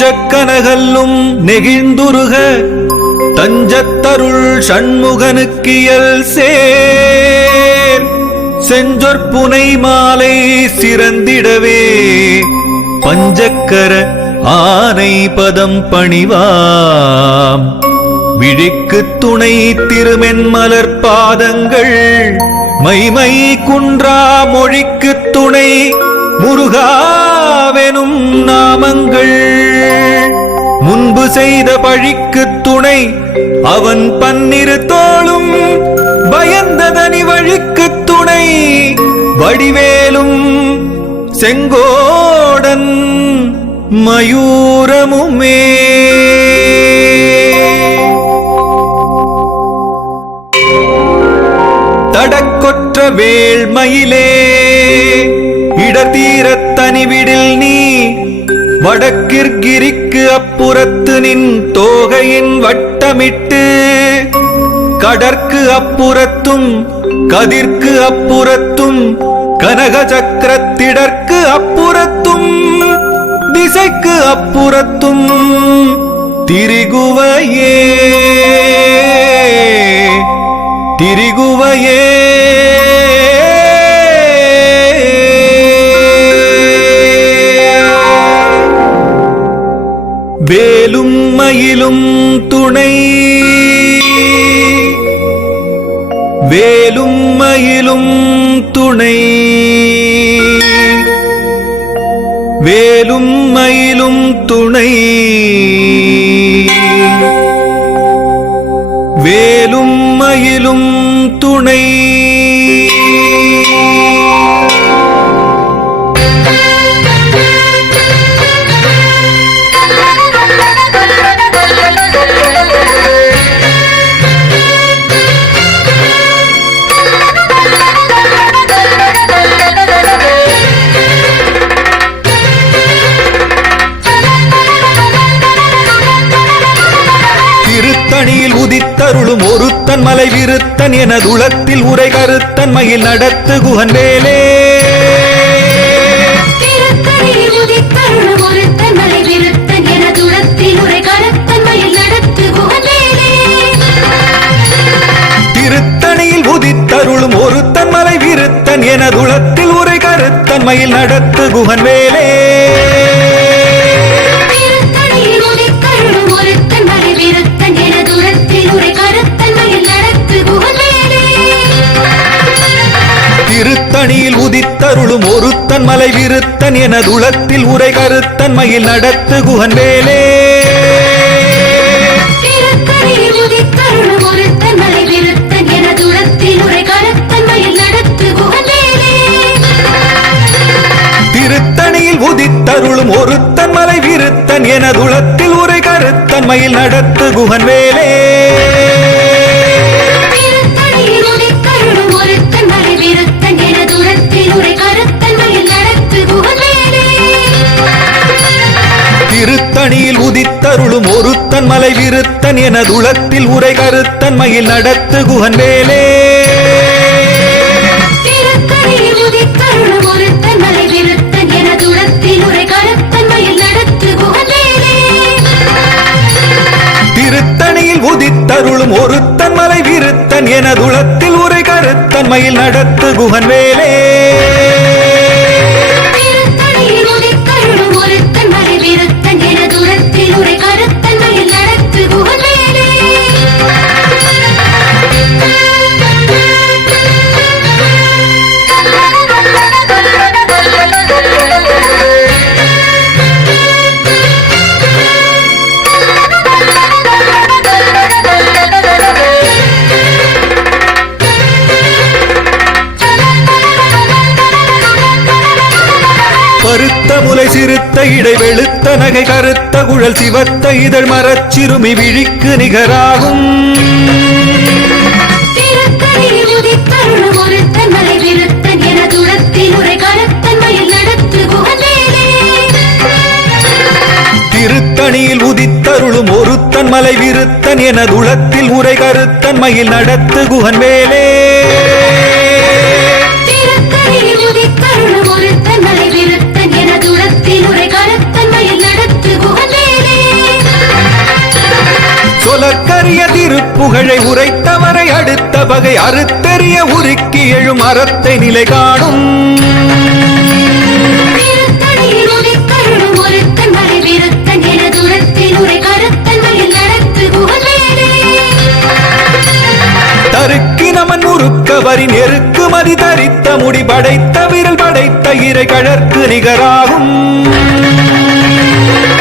நெஞ்சக்கனகல்லும் நெகிழ்ந்துருக தஞ்சத்தருள் சண்முகனுக்கியல் சேர் செஞ்சொற்புனை மாலை சிறந்திடவே பஞ்சக்கர ஆனை பதம் பணிவாம் விழிக்கு துணை திருமென்மலர் பாதங்கள் மைமை குன்றா மொழிக்கு துணை முருகாவெனும் நாமங்கள் முன்பு செய்த பழிக்கு துணை அவன் பன்னிரு தோளும் பயந்ததனி வழிக்கு துணை வடிவேலும் செங்கோடன் மயூரமுமே. தடக்கொற்ற வேள்மயிலே இடத்தீரத் தனிவிடில் நீ வடக்கிற்கிரிக்கு அப்புறத்து நின் தோகையின் வட்டமிட்டு கடற்கு அப்புறத்தும் கதிர்க்கு அப்புறத்தும் கனக சக்கரத்திடற்கு அப்புறத்தும் திசைக்கு அப்புறத்தும் திரிகுவையே திரிகுவையே வேலும் மயிலும் துணை வேலும் மயிலும் துணை வேலும் மயிலும் துணை வேலும் மயிலும் துணை. திருத்தணியில் உதித்தருளும் ஒருத்தன் மலை விருத்தன் எனதுளத்தில் உரை கருத்தன் மயில் நடத்து குகன் வேலே. திருத்தணியில் உதித்தருளும் ஒருத்தன் மலை விருத்தன் எனதுளத்தில் உரை கருத்தன் மயில் நடத்து குகன் வேலே. திருத்தணியில் உதித்தருளும் ஒருத்தன் மலை விருத்தன் எனதுளத்தில் உரை கருத்தன் மயில் நடத்து குகன் வேலே. திருத்தணியில் உதித்தருளும் ஒருத்தன் மலை விருத்தன் எனதுளத்தில் உரை கருத்தன் மயில் நடத்து குகன் வேலே. திருத்தணியில் உதித்தருளும் ஒருத்தன் மலை விருத்தன் எனதுளத்தில் உரை கருத்தன் மயில் நடத்து குகன் வேலே. திருத்தணியில் உதித்தருளும் ஒருத்தன் மலை விருத்தன் எனதுளத்தில் உரை கருத்தன் மயில் நடத்து குகன் வேலே. திருத்தணியில் உதித்தருளும் ஒருத்தன் மலை விருத்தன் எனதுளத்தில் உரை கருத்தன் மயில் நடத்து குகன் வேலே. திருத்தணியில் உதித்தருளும் ஒருத்தன் மலை விருத்தன் எனதுளத்தில் உரை கருத்தன் மயில் நடத்து குகன் வேலே. திருத்தணியில் உதித்தருளும் ஒருத்தன் மலை விருத்தன் எனதுளத்தில் உரை கருத்தன் மயில் நடத்து குகன் வேலே. திருத்தணியில் உதித்தருளும் ஒருத்தன் மலை விருத்தன் எனதுளத்தில் உரை கருத்தன் மயில் நடத்து குகன் வேலே. பருத்த முலை சிறுத்த இடை வெளுத்த நகை கருத்த குழல் சிவத்த இதழ் மரச்சிறுமி விழிக்கு நிகராகும். திருத்தணியில் உதித்தருளும் ஒருத்தன் மலை விருத்தன் எனதுளத்தில் உரை கருத்தன் மயில் நடத்து குகன் வேலே. திருத்தணியில் உதித்தருளும் ஒருத்தன் மலை விருத்தன் எனதுளத்தில் உரை கருத்தன் மயில் நடத்து குகன் வேலே. திருத்தணியில் உதித்தருளும் ஒருத்தன் மலை விருத்தன் எனதுளத்தில் உரை கருத்தன் மயில் நடத்து குகன் வேலே. அரிய திருப்புகழை உரைத்தவரை அடுத்த பகை அறுத்தெறிய உருக்கி எழும் அறத்தை நிலை காணும். திருத்தணியில் உதித்தருளும் ஒருத்தன் மலை விருத்தன் என துரத்தில் உரை கருத்தன் மயில் நடத்து குகவேலே. தருக்கி நமன் முறுக்கவரின் எருக்கு மதி தரித்த முடி படைத்த விரல் படைத்த இறை கழற்கு நிகராகும்.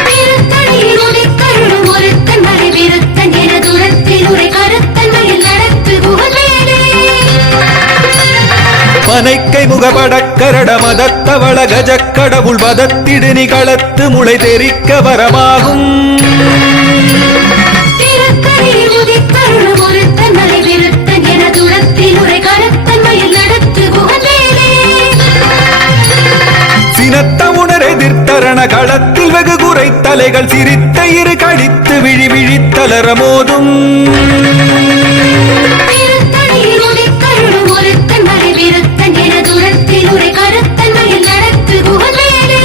திருத்தணியில் உதித்தருளும் ஒருத்தன் மலை விருத்தன் என துரத்தில் உரை கருத்தன் மயில் நடத்து குகவேலே. பனைக்கை முகபடக்கரட மதத்தவள கஜக்கடவுள் வதத்திடு நிகளத்து முளை தெரிக்க வரமாகும். திருத்தணியில் உதித்தருளும் ஒருத்தன் மலை விருத்தன் என துரத்தில் உரை கருத்தன் மயில் நடத்து குகவேலே. சினத்த உணர் எதிர்த்தரண களத்தில் வெகு குறை தலைகள் சிரித்த இரு கடித்து விழி விழித்தலர மோதும். திருத்தணியில் உதித்தருளும் ஒருத்தன் மலை விருத்தன் என துரத்தில் உரை கருத்தன் மயில் நடத்து குகவேலே.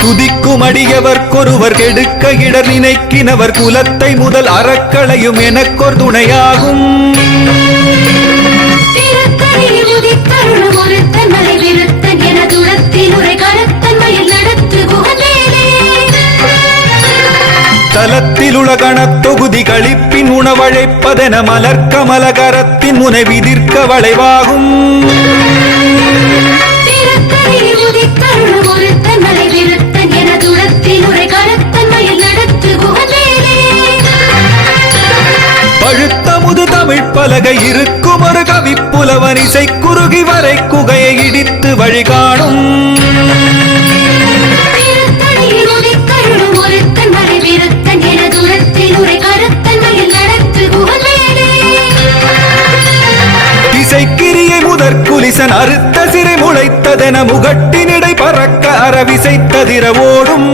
துதிக்கும் அடியவர்க்கொருவர் கெடுக்க இடர் நினைக்கினவர் குலத்தை முதல் அறக்களையும் எனக்கொர் துணையாகும். திருத்தணியில் உதித்தருளும் ஒருத்தன் மலை விருத்தன் என துரத்தில் உரை கருத்தன் மயில் நடத்து குகவேலே. தலத்தில் உலகணத் தொகுதி களிப்பின் உணவழைப்பதென மலர்க்கமலகரத்தின் முனை விதிர்க்க வளைவாகும். திருத்தணியில் உதித்தருளும் ஒருத்தன் மலை விருத்தன் என துரத்தில் உரை கருத்தன் மயில் நடத்து குகவேலே. பழுத்த முது தமிழ் பலகை இருக்கும் ஒரு கவிப்புலவன் இசை குறுகி வரை குகையை இடித்து வழிகாணும். திருத்தணியில் உதித்தருளும் ஒருத்தன் மலை விருத்தன் என துரத்தில் உரை கருத்தன் மயில் நடத்து குகவேலே. திசைக்கிரியை முதற் குலிசன் அறுத்த சிறை முளைத்ததென முகட்டினிடை பறக்க அறவிசைத்ததிர ஓடும்.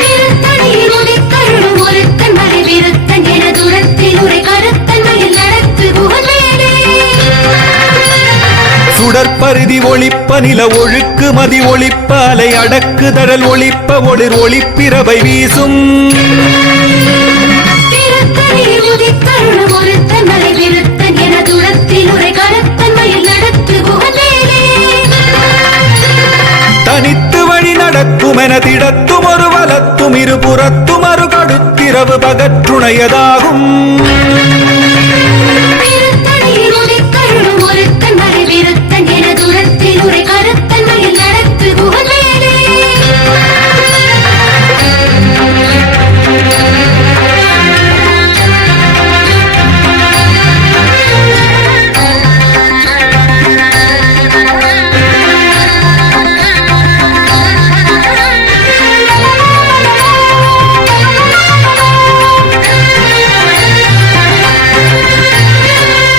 திருத்தணியில் உதித்தருளும் ஒருத்தன் மலை விருத்தன் என துரத்தில் உரை கருத்தன் மயில் நடத்து குகவேலே. சுடற்பருதி ஒளிப்ப நில ஒழுக்கு மதி ஒளிப்ப அலை அடக்கு தடல் ஒளிப்ப ஒளிர் ஒளிப்பிரவை வீசும். திருத்தணியில் உதித்தருளும் ஒருத்தன் மலை விருத்தன் என துரத்தில் உரை கருத்தன் மயில் நடத்து குகவேலே. தனித்து வழி நடக்கும் என திடத்தும் ஒரு வலத்தும் இருபுறத்தும் அரு கடுத்திரவு பகற்றுணையதாகும். திருத்தணியில் உதித்தருளும் ஒருத்தன் மலை விருத்தன் என துரத்தில் உரை கருத்தன் மயில் நடத்து குகவேலே.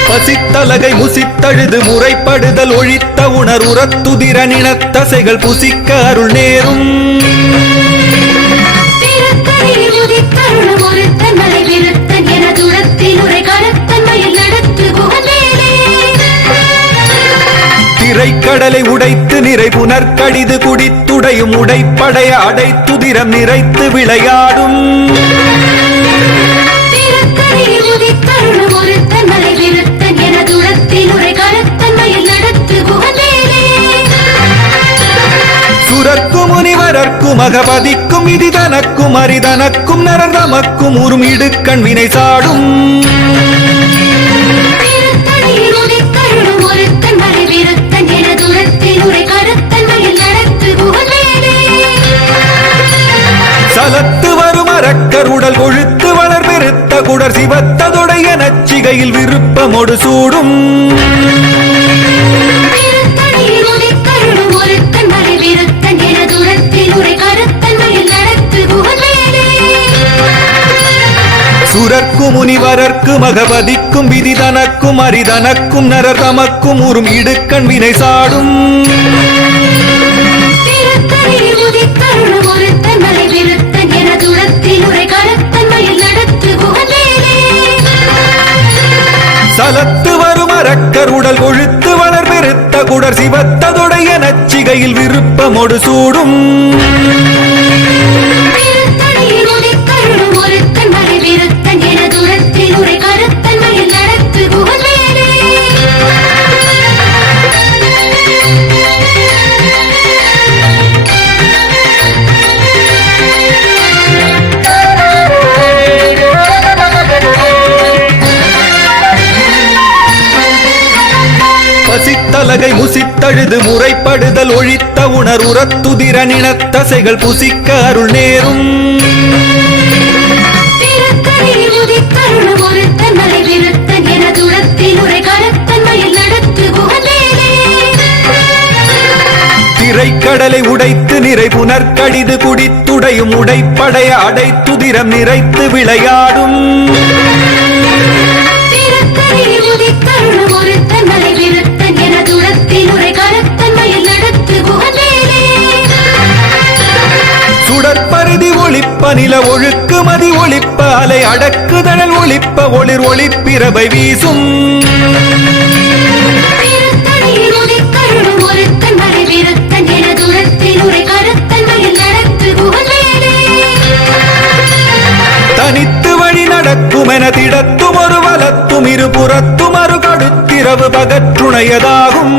பசித்தலகை முசித்தழுது முறைப்படுதல் ஒழித்த உணர் உரத்துதிர நினத்தசைகள் புசிக்க அருள் நேரும். திருத்தணியில் உதித்தருளும் ஒருத்தன் மலை விருத்தன் என துரத்தில் உரை கருத்தன் மயில் நடத்து குகவேலே. திரைக்கடலை உடைத்து நிறை புனர்கடிது குடித்துடையும் உடைப்படைய அடைத்துதிரம் நிறைத்து விளையாடும். திருத்தணியில் உதித்தருளும் ஒருத்தன் மலை விருத்தன் என துரத்தில் உரை கருத்தன் மயில் நடத்து குகவேலே. சுரர்க்கும் முனிவரர்க்கும் அகபதிக்கும் இதி தனக்கும் அரிதனக்கும் நரர் தமக்கும் உறும் இடுக்கண் வினை சாடும். திருத்தணியில் உதித்தருளும் ஒருத்தன் மலை விருத்தன் என துரத்தில் உரை கருத்தன் மயில் நடத்து குகவேலே. சலத்து வரும் அரக்கர் உடல் கொழுத்து வளர் பெருத்த குடர் சிவத்ததொடைய நச்சிகையில் விருப்பமொடு சூடும். திருத்தணியில் உதித்தருளும் ஒருத்தன் மலை விருத்தன் என துரத்தில் உரை கருத்தன் மயில் நடத்து குகவேலே. சுரர்க்கும் முனிவரர்க்கும் அகபதிக்கும் விதி தனக்கும் அரிதனக்கும் நரர் தமக்கும் உறும் இடுக்கண் வினை சாடும். திருத்தணியில் உதித்தருளும் ஒருத்தன் மலை விருத்தன் என துரத்தில் உரை கருத்தன் விருப்பமொடு சூடும் திருத்தணியில் உதித்தருளும் ஒருத்தன் மலை விருத்தன் என துரத்தில் உரை கருத்தன் மயில் நடத்து குகன் வேலே. பசித்தலகை முசித்தழுது முறைப்படுதல் ஒழித்த உணர் உரத்துதிர நினத்தசைகள் புசிக்க அருள் நேரும் திருத்தணியில் உதித்தருளும் ஒருத்தன் மலை விருத்தன் என துரத்தில் உரை கருத்தன் மயில் நடத்து குகன் வேலே. திரைக்கடலை உடைத்து நிறை புனற்கடிது குடித்துடையும் உடைப்படைய அடைத்துதிரம் நிறைத்து விளையாடும் திருத்தணியில் உதித்தருளும் ஒருத்தன் மலை விருத்தன் என துரத்தில் உரை கருத்தன் மயில் நடத்து குகன் வேலே. சுடற்பருதி ஒளிப்ப நில ஒழுக்கு மதி ஒளிப்ப அலை அடக்குதழல் ஒளிப்ப ஒளிர் ஒளிப்பிரபை வீசும் திருத்தணியில் உதித்தருளும் ஒருத்தன் மலை விருத்தன் என துரத்தில் உரை கருத்தன் மயில் நடத்து குகன் வேலே. தனித்து வழி நடக்குமென திடத்தும் ஒரு வலத்தும் இருபுறத்தும் அரு கடுத்திரவு பகற்றுணையதாகும்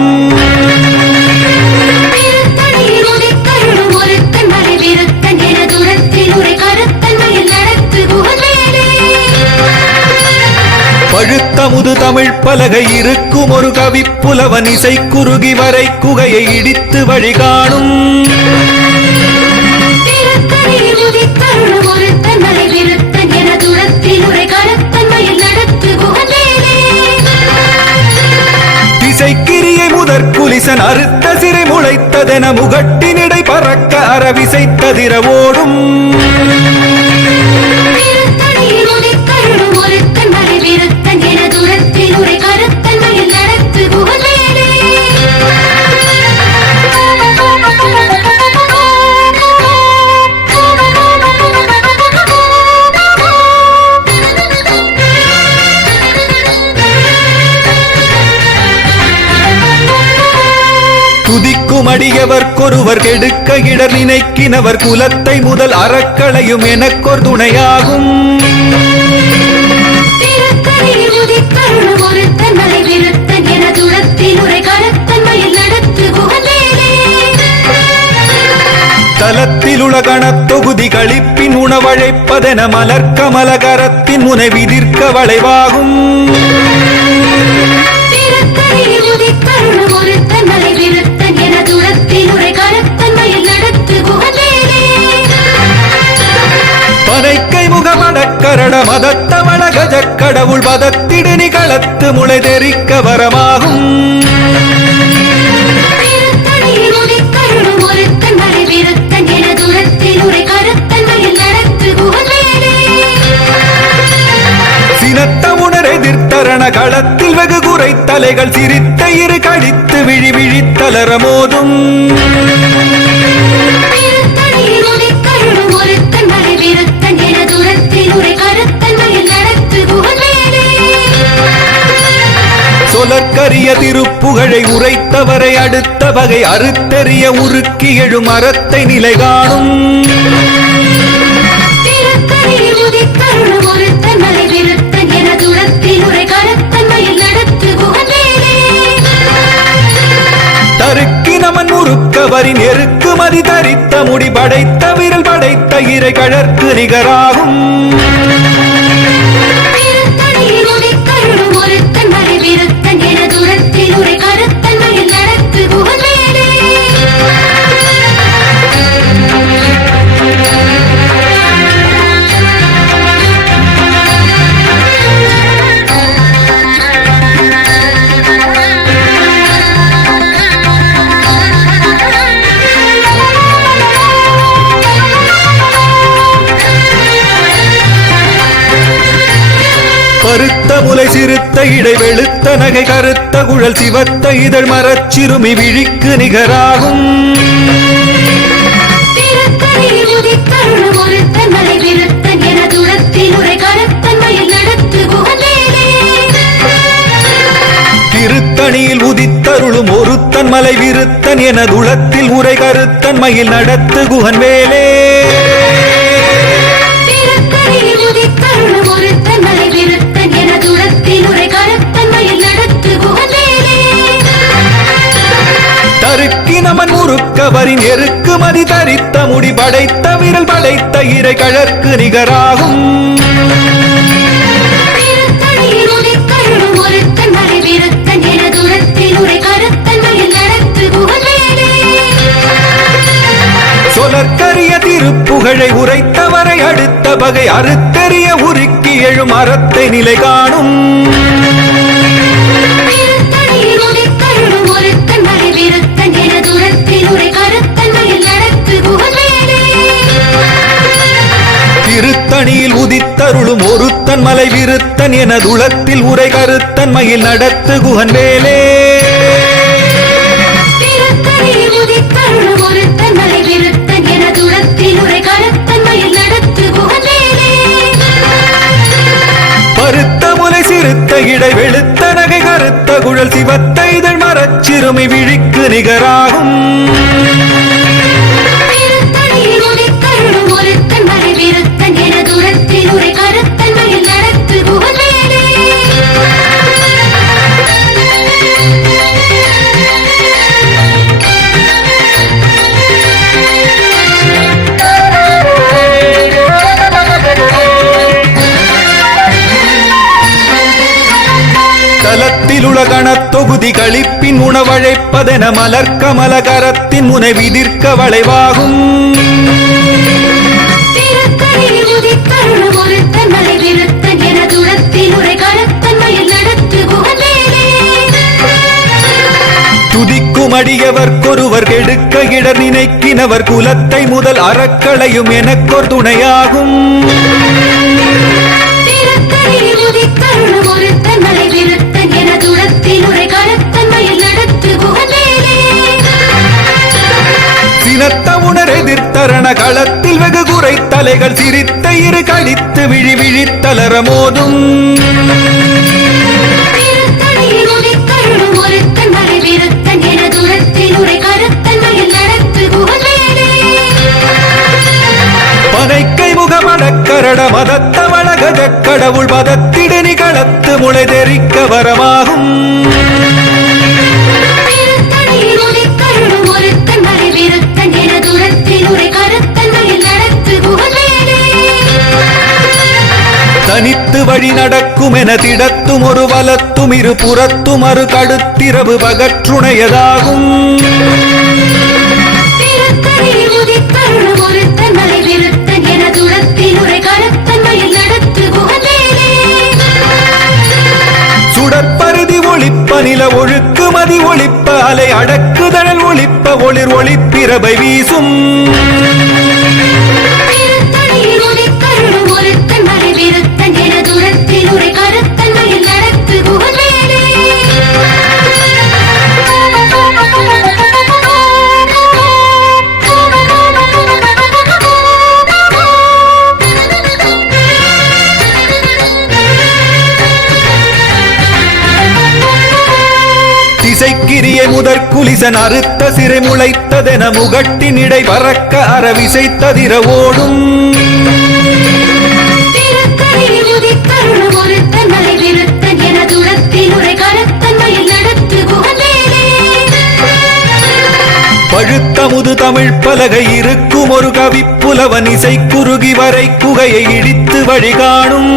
திருத்தணியில் உதித்தருளும் ஒருத்தன் மலை விருத்தன் என துரத்தில் உரை கருத்தன் மயில் நடத்து குகன் வேலே. பழுத்தமுது தமிழ் பலகை இருக்கும் ஒரு கவிப்புலவன் இசை குறுகி வரை குகையை இடித்து வழி காணும் திருத்தணியில் உதித்தருளும் ஒருத்தன் மலை விருத்தன் என துரத்தில் உரை கருத்தன் மயில் நடத்து குகன் வேலே. திசைக்கிரியை முதற் குலிசன் அறுத்த சிறை முளைத்ததென முகட்டினிடை பறக்க அறவிசைத்ததிர ஓடும் திருத்தணியில் உதித்தருளும் ஒருத்தன் மலை விருத்தன் என துரத்தில் உரை கருத்தன் மயில் நடத்து குகன் வேலே. துதிக்கும் அடியவர்க்கொருவர் கெடுக்க இடர் நினைக்கினவர் குலத்தை முதல் அறக்களையும் எனக்கொரு துணையாகும் திருத்தணியில் உதித்தருளும் ஒருத்தன் மலை விருத்தன் என துரத்தில் உரை கருத்தன் மயில் நடத்து குகன் வேலே. தலத்தில் உலகணத் தொகுதி களிப்பின் உணவழைப்பதென மலர்க்கமலகரத்தின் முனை விதிர்க்க வளைவாகும் திருத்தணியில் உதித்தருளும் ஒருத்தன் மலை விருத்தன் என துரத்தில் உரை கருத்தன் மயில் நடத்து குகன் வேலே. பனைக்கை முகமடக்கரட மதத்தவள கஜக் கடவுள் பதத்திடு நிகளத்து முளை தெரிக்க வரமாகும் திருத்தணியில் உதித்தருளும் ஒருத்தன் மலை விருத்தன் என துரத்தில் உரை கருத்தன் மயில் நடத்து குகன் வேலே. சினத்த உணர் எதிர்த்தரண களத்தில் வெகு குறை தலைகள் சிரித்த இரு கடித்து விழி விழித்தலர மோதும் திருத்தணியில் உதித்தருளும் ஒருத்தன் மலை விருத்தன் என துரத்தில் உரை கருத்தன் மயில் நடத்து குகன் வேலே. சொலற்கரிய திருப்புகழை உரைத்தவரை அடுத்த வகை அறுத்தெறிய உருக்கி எழும் அறத்தை நிலை காணும் திருத்தணியில் உதித்தருளும் ஒருத்தன் மலை விருத்தன் என துரத்தில் உரை கருத்தன் மயில் நடத்து குகன் வேலே. தருக்கினமன் முறுக்கவரின் எருக்கு மதி தரித்த முடி படைத்த விரல் படைத்த இறை கழற்கு நிகராகும் திருத்தணியில் உதித்தருளும் ஒருத்தன் மலை விருத்தன் என துரத்தில் உரை கருத்தன் மயில் நடத்து குகன் வேலே. பருத்த முலை சிறுத்த இடை வெளுத்த நகை கருத்த குழல் சிவத்த இதழ் மரச்சிறுமி விழிக்கு நிகராகும் திருத்தணியில் உதித்தருளும் ஒருத்தன் மலை விருத்தன் என துரத்தில் உரை கருத்தன் மயில் நடத்து குகன் வேலே. திருத்தணியில் உதித்தருளும் ஒருத்தன் ஒருத்தன் மலை விருத்தன் எனதுளத்தில் உரை கருத்தன் மயில் நடத்து குகன் வேலே திருத்தணியில் உதித்தருளும் ஒருத்தன் மலை விருத்தன் எனதுளத்தில் உரை கருத்தன் மயில் நடத்து குகன் வேலே தருக்கி நமன் முறுக்கவரின் எருக்கு மதி தரித்த முடி படைத்த விரல் படைத்த இறை கழற்கு நிகராகும் திருத்தணியில் உதித்தருளும் ஒருத்தன் மலை விருத்தன் எனதுளத்தில் உரை கருத்தன் மயில் நடத்து குகன் வேலே சொலற்கரிய திருப்புகழை உரைத்தவரை அடுத்த பகை அறுத்தெறிய உருக்கி எழும் அறத்தை நிலை காணும் திருத்தணியில் உதித்தருளும் ஒருத்தன் மலை விருத்தன் எனதுளத்தில் உரை கருத்தன் மயில் நடத்து குகன் வேலே திருத்தணியில் உதித்தருளும் ஒருத்தன் மலை விருத்தன் எனதுளத்தில் உரை கருத்தன் மயில் நடத்து குகன் வேலே திருத்தணியில் உதித்தருளும் ஒருத்தன் மலை விருத்தன் எனதுளத்தில் உரை கருத்தன் மயில் நடத்து குகன் வேலே பருத்த முலை சிறுத்த இடை வெளுத்த நகை கருத்த குழல் சிவத்த இதழ் மரச்சிறுமி விழிக்கு நிகராகும் திருத்தணியில் உதித்தருளும் ஒருத்தன் மலை விருத்தன் எனதுளத்தில் உரை கருத்தன் மயில் நடத்து குகன் வேலே தலத்தில் உலகணத் தொகுதி களிப்பின் உணவழைப்பதென மலர்க்கமல கரத்தின் முனை விதிர்க்க வளைவாகும் திருத்தணியில் உதித்தருளும் ஒருத்தன் மலை விருத்தன் எனதுளத்தில் உரை கருத்தன் மயில் நடத்து குகன் வேலே துதிக்கும் அடியவர்க்கொருவர் கெடுக்க இடர் நினைக்கினவர் குலத்தை முதல் அறக்களையும் எனக்கொரு துணையாகும் திருத்தணியில் உதித்தருளும் ஒருத்தன் மலை விருத்தன் எனதுளத்தில் உரை கருத்தன் மயில் நடத்து குகன் வேலே சினத்த உணர் எதிர்த்தரண களத்தில் வெகு குறை தலைகள் சிரித்த இரு கழித்து விழி விழித்தளர மோதும் திருத்தணியில் உதித்தருளும் ஒருத்தன் மலை விருத்தன் எனதுளத்தில் உரை கருத்தன் மயில் நடத்து குகன் வேலே பனைக்கை முகமடக்கரட மதத்த வளகஜ கடவுள் மதத்திடு நிகளத்து முளை தெரிக்க வரமாகும் திருத்தணியில் உதித்தருளும் ஒருத்தன் மலை விருத்தன் எனதுளத்தில் உரை கருத்தன் மயில் நடத்து குகன் வேலே தனித்து வழி நடக்கும் என திடத்தும் ஒரு வலத்தும் இரு புறத்தும் அரு கடுத்திரவு பகற்றுணையதாகும் திருத்தணியில் உதித்தருளும் ஒருத்தன் மலை விருத்தன் எனதுளத்தில் உரை கருத்தன் மயில் நடத்து குகன் வேலே சுடற்பருதி ஒளிப்ப நில ஒழுக்கு மதி ஒளிப்ப அலை அடக்குதழல் ஒளிப்ப ஒளிர் ஒளிப்பிரபை வீசும் திருத்தணியில் உதித்தருளும் ஒருத்தன் மலை விருத்தன் எனதுளத்தில் உரை கருத்தன் மயில் நடத்து குகன் வேலே திசைக்கிரிய முதற் குலிசன் அறுத்த சிறை முளைத்ததென முகட்டின் இடை பறக்க அறவிசைத்ததிர ஓடும் திருத்தணியில் உதித்தருளும் ஒருத்தன் மலை விருத்தன் எனதுளத்தில் உரை கருத்தன் மயில் நடத்து குகன் வேலே பழுத்த முது தமிழ் பலகை இருக்கும் ஒரு கவிப்புலவன் இசை குறுகி வரை குகையை இடித்து வழிகாணும்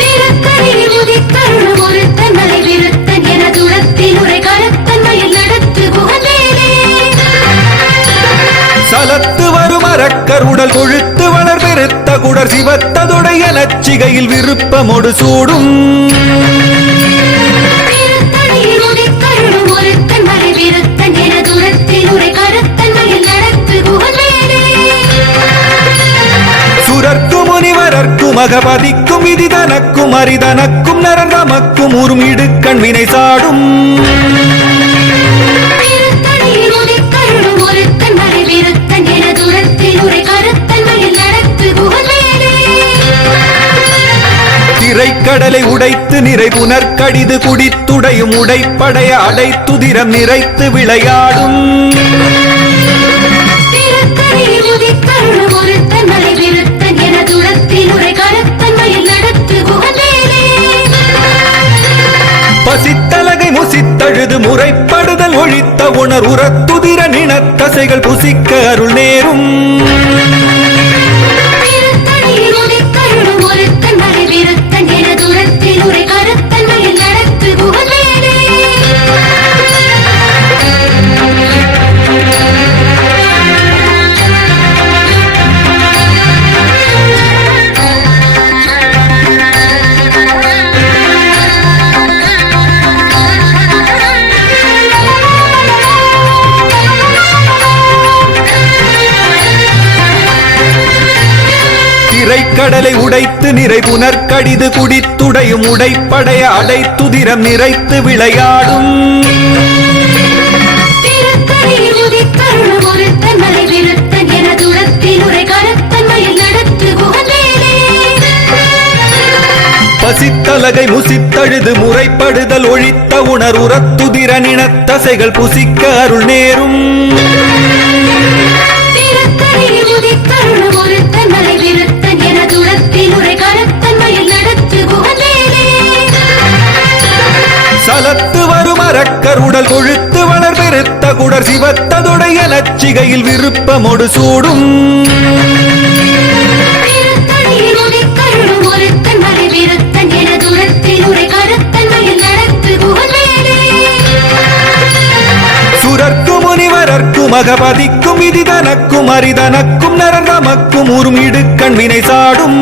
திருத்தணியில் உதித்தருளும் ஒருத்தன் மலை விருத்தன் எனதுளத்தில் உரை கருத்தன் மயில் நடத்து குகன் வேலே சலத்து வரும் அரக்கர் உடல் கொழுத்து வளர் பெருத்த குடர் சிவத்ததுடைய நச்சிகையில் விருப்பமொடு சூடும் திருத்தணியில் உதித்தருளும் ஒருத்தன் மலை விருத்தன் எனதுளத்தில் உரை கருத்தன் மயில் நடத்து குகன் வேலே சுரர்க்கும் முனிவரர்க்கும் அகபதிக்கும் விதி தனக்கும் அரிதனக்கும் நரந்தமக்கும் உறும் இடுக்கண் வினை சாடும் திருத்தணியில் உதித்தருளும் ஒருத்தன் மலை விருத்தன் எனதுளத்தில் உரை கருத்தன் மயில் நடத்து குகன் வேலே திரைக்க திரைக்கடலை உடைத்து நிறை புனற்கடிது குடித்துடையும் உடைப்படைய அடைத்துதிரம் நிறைத்து விளையாடும் திருத்தணியில் உதித்தருளும் ஒருத்தன் மலை விருத்தன் எனதுளத்தில் உரை கருத்தன் மயில் நடத்து குகவேலே. பசித்தலகை முசித்தழுது முறைப்படுதல் ஒழித்த உணர் உரத்துதிர நினத்தசைகள் புசிக்க அருள் நேரும் திருத்தணியில் உதித்தருளும் ஒருத்தன் மலை விருத்தன் எனதுளத்தில் உரை கருத்தன் மயில் நடத்து குகவேலே. திரைக்கடலை உடைத்து நிறை புனற்கடிது குடித்துடையும் உடைப்படைய அடைத்துதிரம் நிறைத்து விளையாடும் திருத்தணியில் உதித்தருளும் ஒருத்தன் மலை விருத்தன் எனதுளத்தில் உரை கருத்தன் மயில் நடத்து குகவேலே. பசித்தலகை முசித்தழுது முறைப்படுதல் ஒழித்த உணர் உரத்துதிர நினத்தசைகள் புசிக்க அருள் நேரும் திருத்தணியில் உதித்தருளும் ஒருத்தன் மலை விருத்தன் எனதுளத்தில் உரை கருத்தன் மயில் நடத்து குகவேலே. சலத்து வரும் அரக்கர் உடல் கொழுத்து வளர் பெருத்த குடர் சிவத்ததுடைய நச்சிகையில் விருப்பமொடு சூடும் திருத்தணியில் உதித்தருளும் ஒருத்தன் மலை விருத்தன் எனதுளத்தில் உரை கருத்தன் மயில் நடத்து குகவேலே. சுரர்க்கும் முனிவரர்க்கும் அகபதிக்கும் விதிதனக்கும் அரிதனக்கும் நரந்தமக்கும் உறும் இடுக்கண் வினை சாடும்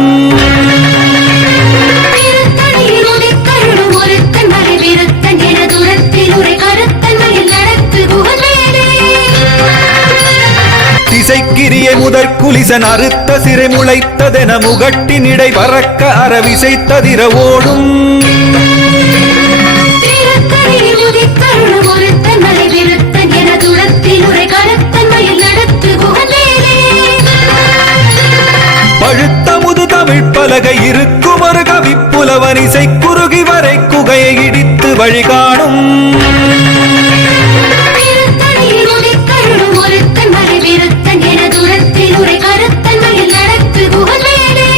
திருத்தணியில் உதித்தருளும் ஒருத்தன் மலை விருத்தன் எனதுளத்தில் உரை கருத்தன் மயில் நடத்து குகவேலே. திசைக்கிரிய முதற்குலிசன் அறுத்த சிறை முளைத்ததென முகட்டினிடை பறக்க அறவிசைத்ததிர ஓடும் திருத்தணியில் உதித்தருளும் ஒருத்தன் மலை விருத்தன் எனதுளத்தில் உரை கருத்தன் மயில் நடத்து குகவேலே. பழுத்த முது தமிழ் பலகை இருக்கும் ஒரு கவிப்புலவன் இசை குறுகி வரை குகையை இடித்து வழிகாணும் திருத்தணியில் உதித்தருளும் ஒருத்தன் மலை விருத்தன் எனதுளத்தில் உரை கருத்தன் மயில் நடத்து குகவேலே.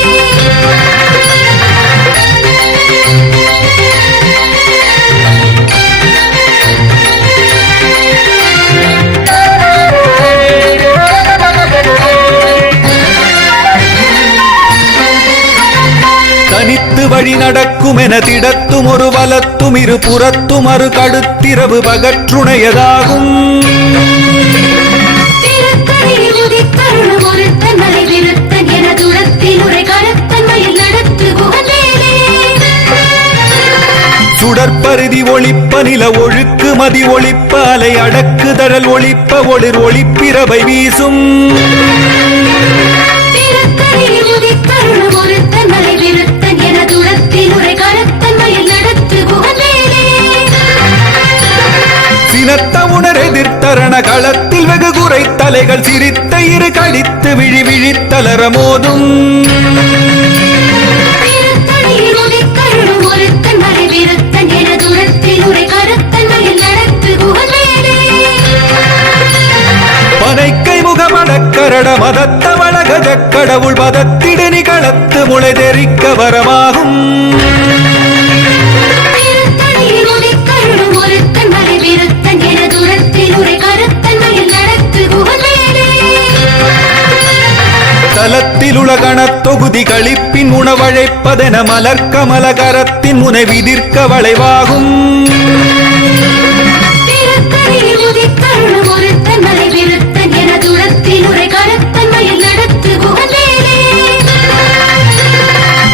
தனித்து வழி நடக்கும் என திடத்தும் ஒரு வலத்தும் இரு புறத்தும் அரு கடுத்திரவு பகற்றுணையதாகும் திருத்தணியில் உதித்தருளும் ஒருத்தன் மலை விருத்தன் எனதுளத்தில் உரை கருத்தன் மயில் நடத்து குகவேலே. சுடற்பருதி ஒளிப்ப நில ஒழுக்கு மதி ஒளிப்ப அலை அடக்குதழல் ஒளிப்ப ஒளிர் ஒளிப்பிரவை வீசும் திருத்தணியில் உதித்தருளும் ஒருத்தன் மலை விருத்தன் எனதுளத்தில் உரை கருத்தன் மயில் நடத்து குகவேலே. சினத்த உணர் எதிர்த்தரண களத்தில் வெகு குறை தலைகள் சிரித்த இரு கடித்து விழி விழித்தலர மோதும் திருத்தணியில் உதித்தருளும் ஒருத்தன் மலை விருத்தன் எனதுளத்தில் உரை கருத்தன் மயில் நடத்து குகவேலே. பனைக்கை முகமடக்கரட மதத்த வளகஜ கடவுள் பதத்திடு நிகழத்து முளை தெரிக்க வரமாகும் திருத்தணியில் உதித்தருளும் ஒருத்தன் மலை விருத்தன் எனதுளத்தில் உரை கருத்தன் மயில் நடத்து குகவேலே. தலத்தில் உலகணத் தொகுதி களிப்பின் உணவழைப்பதென மலர்க்கமலகரத்தின் முனை விதிர்க்க வளைவாகும் திருத்தணியில் உதித்தருளும் ஒருத்தன் மலை விருத்தன் எனதுளத்தில் உரை கருத்தன் மயில் நடத்து குகவேலே.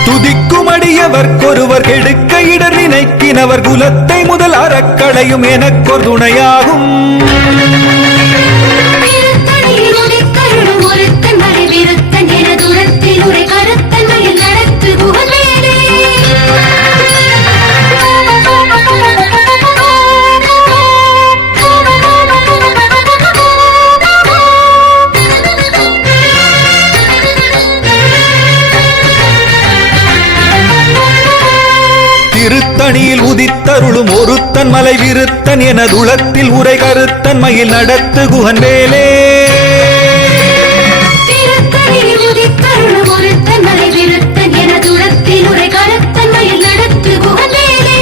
துதிக்கும் அடியவர்க்கொருவர் கெடுக்க இடர் நினைக்கினவர் குலத்தை முதல் அறக்களையும் எனக்கொரு துணையாகும் திருத்தணியில் உதித்தருளும் ஒருத்தன் மலை விருத்தன் எனதுளத்தில் உரை கருத்தன் மயில் நடத்து குகவேலே. திருத்தணியில் உதித்தருளும் ஒருத்தன் மலை விருத்தன் எனதுளத்தில் உரை கருத்தன் மயில் நடத்து குகன் வேலே திருத்தணியில் உதித்தருளும் ஒருத்தன் மலை விருத்தன் எனதுளத்தில் உரை கருத்தன் மயில் நடத்து குகன் வேலே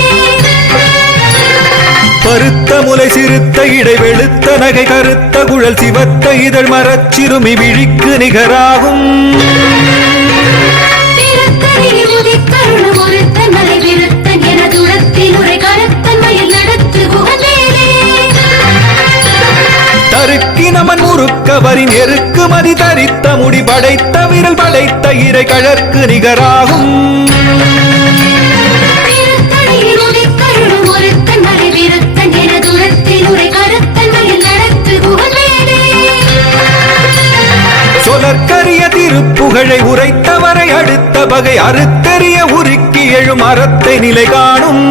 பருத்த முலை சிறுத்த இடை வெளுத்த நகை கருத்த குழல் சிவத்த இதழ் மரச்சிறுமி விழிக்கு நிகராகும் திருத்தணியில் உதித்தருளும் ஒருத்தன் மலை விருத்தன் எனதுளத்தில் உரை கருத்தன் மயில் நடத்து குகன் வேலே தருக்கி நமன் முறுக்கவரின் எருக்கு மதி தரித்த முடி படைத்த விரல் படைத்த இறை கழற்கு நிகராகும் திருத்தணியில் உதித்தருளும் ஒருத்தன் மலை விருத்தன் எனதுளத்தில் உரை கருத்தன் மயில் நடத்து குகன் வேலே சொலற்கரிய திருப்புகழை உரைத்தவரை அடுத்த பகை அறுத்தெறிய உருக்கி எழும் அறத்தை நிலை காணும்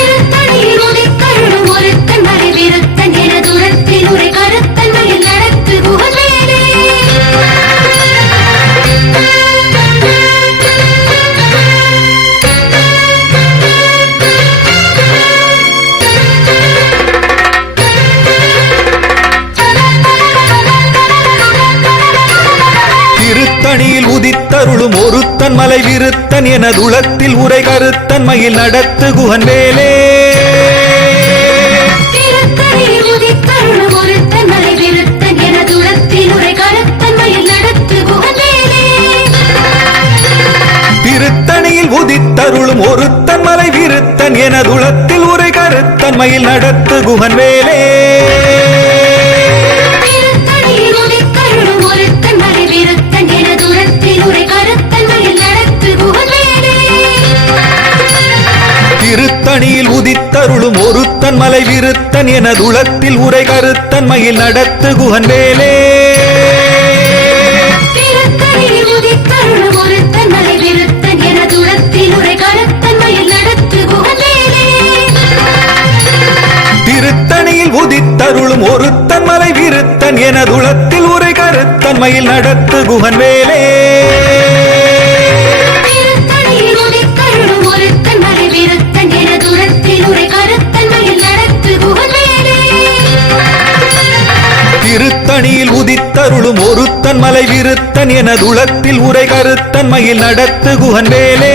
திருத்தணியில் உதித்தருளும் ஒருத்தன் மலை விருத்தன் எனதுளத்தில் உரை கருத்தன் மயில் நடத்து குகன் வேலே திருத்தணியில் உதித்தருளும் ஒருத்தன் மலை விருத்தன் எனதுளத்தில் உரை கருத்தன் மயில் நடத்து குகன் வேலே திருத்தணியில் உதித்தருளும் ஒருத்தன் மலை விருத்தன் எனதுளத்தில் உரை கருத்தன் மயில் நடத்து குகன் வேலே திருத்தணியில் உதித்தருளும் ஒருத்தன் மலை விருத்தன் எனதுளத்தில் உரை கருத்தன் மயில் நடத்து குகன் வேலே திருத்தணியில் உதித்தருளும் ஒருத்தன் மலை விருத்தன் எனதுளத்தில் உரை கருத்தன் மயில் நடத்து குகன் வேலே திருத்தணியில் உதித்தருளும் ஒருத்தன் மலை விருத்தன் எனதுளத்தில் உரை கருத்தன் மயில் நடத்து குகன் வேலே திருத்தணியில் உதித்தருளும் ஒருத்தன் மலை விருத்தன் எனதுளத்தில் உரை கருத்தன் மயில் நடத்து குகன் வேலே திருத்தணியில் உதித்தருளும் ஒருத்தன் மலை விருத்தன் எனதுளத்தில் உரை கருத்தன் மயில் நடத்து குகன் வேலே திருத்தணியில் உதித்தருளும் ஒருத்தன் மலை விருத்தன் எனதுளத்தில் உரை கருத்தன் மயில் நடத்து குகன் வேலே திருத்தணியில் உதித்தருளும் ஒருத்தன் மலை விருத்தன் எனதுளத்தில் உரை கருத்தன் மயில் நடத்து குகன் வேலே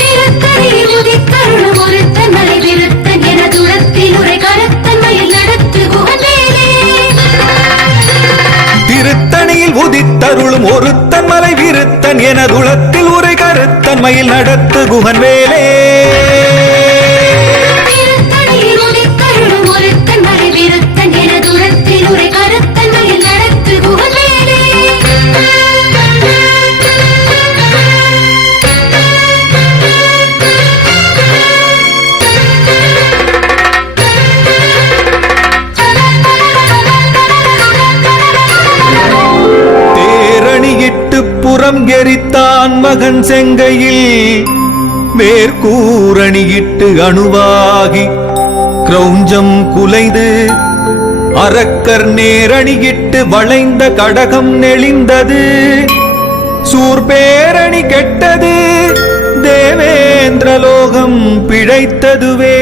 திருத்தணியில் உதித்தருளும் ஒருத்தன் மலை விருத்தன் எனதுளத்தில் உரை கருத்தன் மயில் நடத்து குகன் வேலே திருத்தணியில் உதித்தருளும் ஒருத்தன் மலை விருத்தன் எனதுளத்தில் உரை கருத்தன் மயில் நடத்து குகன் வேலே திருத்தணியில் உதித்தருளும் ஒருத்தன் மலை விருத்தன் எனதுளத்தில் உரை கருத்தன் மயில் நடத்து குகன் வேலே தேரணியிட்டு புறம் எரித்தான் மகன் செங்கையில் மேற்கூரணியிட்டு அணுவாகி கிரௌஞ்சம் குலைந்து அரக்கர் நேரணியிட்டு வளைந்த கடகம் நெளிந்தது சூர்பேரணி கெட்டது தேவேந்திரலோகம் பிழைத்ததுவே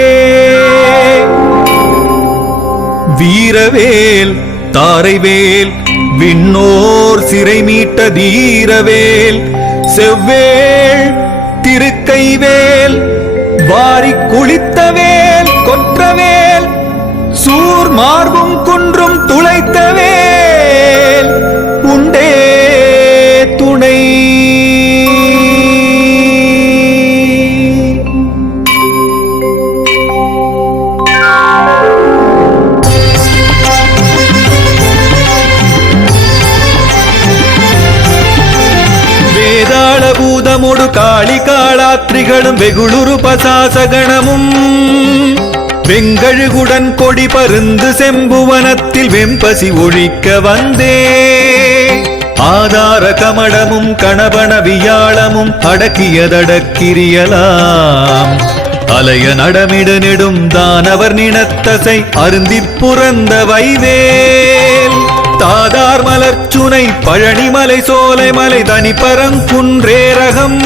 வீரவேல் தாரைவேல் விண்ணோர் சிறை மீட்ட தீரவேல் செவ்வேள் திருக்கைவேல் வாரிக் குளித்தவேல் கொற்றவேல் சூர் மார்பும் குன்றும் துளைத்தவேல் உண்டே துணை பூதமுடு காளி காளாத்ரிகளும் வெகுளுரு பசாசகணமும் வெங்கழுகுடன் கொடி பருந்து செம்புவனத்தில் வெம்பசி ஒழிக்க வந்தே ஆதார கமடமும் கணபன வியாழமும் அடக்கியதடக்கிரியலாம் அலைய நடமிடு நெடும் தானவர் நினத்தசை அருந்திப் புறந்த வைவேல் தாதார் மலர்ச்சுனை பழனிமலை சோலைமலை தனிப்பரங்குன்றேரகம்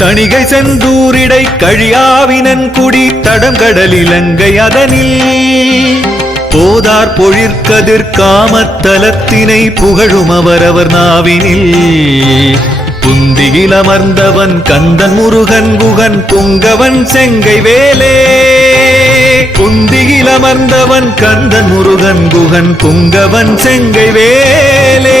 தணிகை செந்தூரிடை கழியாவினன் குடி தடம் கடல் இலங்கை அதனில் போதார் பொழிற்கதிர் காமத்தலத்தினை புகழும் அவரவர் நாவினில் புந்தியில் அமர்ந்தவன் கந்தன் முருகன் குகன் புங்கவன் செங்கை வேலே புந்தியில் அமர்ந்தவன் கந்தன் முருகன் குகன் புங்கவன் செங்கை வேலே